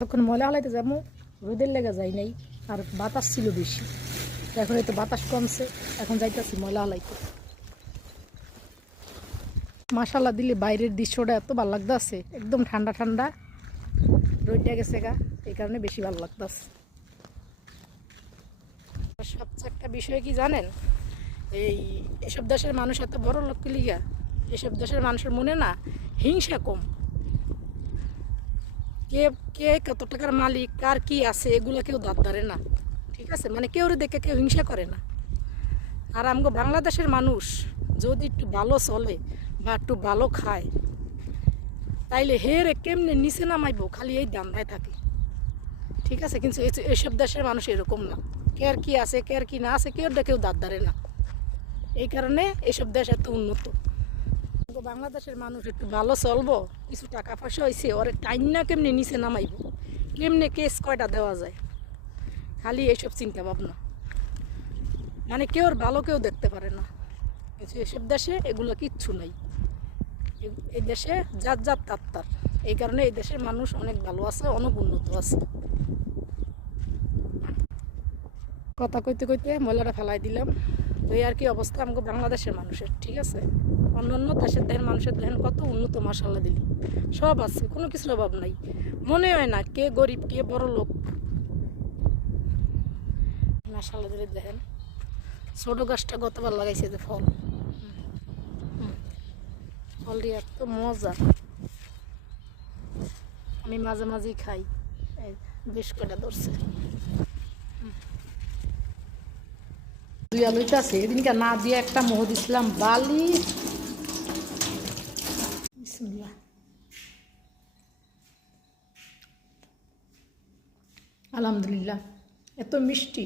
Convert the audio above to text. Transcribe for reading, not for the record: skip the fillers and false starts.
তখন ময়লা হালাইতে যাবো, রোদের লেগে যাই নাই, আর বাতাস ছিল বেশি। এখন এই তো বাতাস কমছে, এখন যাইতেছি ময়লা হালাইতে। মাশাল্লাহ দিলে বাইরের দৃশ্যটা এত ভালো লাগতেছে, একদম ঠান্ডা ঠান্ডা, রোদটা গেছে গা, এই কারণে বেশি ভালো লাগতেছে। সবচেয়ে একটা বিষয় কি জানেন, এসব দেশের মানুষ এত বড় লোক লিগা, এসব দেশের মানুষের মনে না হিংসা কম। কে কে কত টাকার মালিক, কার কি আছে, এগুলো কেউ দাঁত ধরে না। ঠিক আছে, মানে কেউ দেখে কেউ হিংসা করে না। আর আমগো বাংলাদেশের মানুষ যদি একটু ভালো চলে বা একটু ভালো খায়, তাইলে হেরে কেমনে নিচে নামাইবো খালি এই দান্দায় থাকে। ঠিক আছে, কিন্তু এইসব দেশের মানুষ এরকম না। কেয়ার কি আছে, কেয়ার কি না আছে, কেউ কেউ দাঁত ধরে না। এই কারণে এইসব দেশ এত উন্নত। বাংলাদেশের মানুষ একটু ভালো চলবো, কিছু টাকা পয়সা হয়েছে, ওরে টাইনা কেমনে নিচে নামাইব, কেমনে কেস কয়টা দেওয়া যায়, খালি এইসব চিন্তা ভাবনা। মানে কেউ ভালো কেউ দেখতে পারে না। এসব দেশে এগুলো কিচ্ছু নাই। এই দেশে জাত জাত তাত্তার। এই কারণে এই দেশের মানুষ অনেক ভালো আছে, অনেক উন্নত আছে। কথা কইতে কইতে ময়লাটা ফেলাই দিলাম। তো এই আর কি অবস্থা আমাকে বাংলাদেশের মানুষের। ঠিক আছে, অন্যান্য দেশের দেখেন মানুষের দেখেন কত উন্নত, মাশাআল্লাহ দিলি সব আছে, কোনো কিছুর অভাব নাই। মনে হয় না কে গরিব কে বড় লোক। মাশাআল্লাহ দিলি দেখেন ছোট গাছটা গতবার লাগাইছে যে ফল, ফল দিয়ে এত মজা। আমি মাঝে মাঝেই খাই, বেশ কটা ধরছে। দুই আলুইতে আছে, এদিনকে না দিয়ে একটা মোহ দিছিলাম বালি। বিসমিল্লাহ। আলহামদুলিল্লাহ, এত মিষ্টি।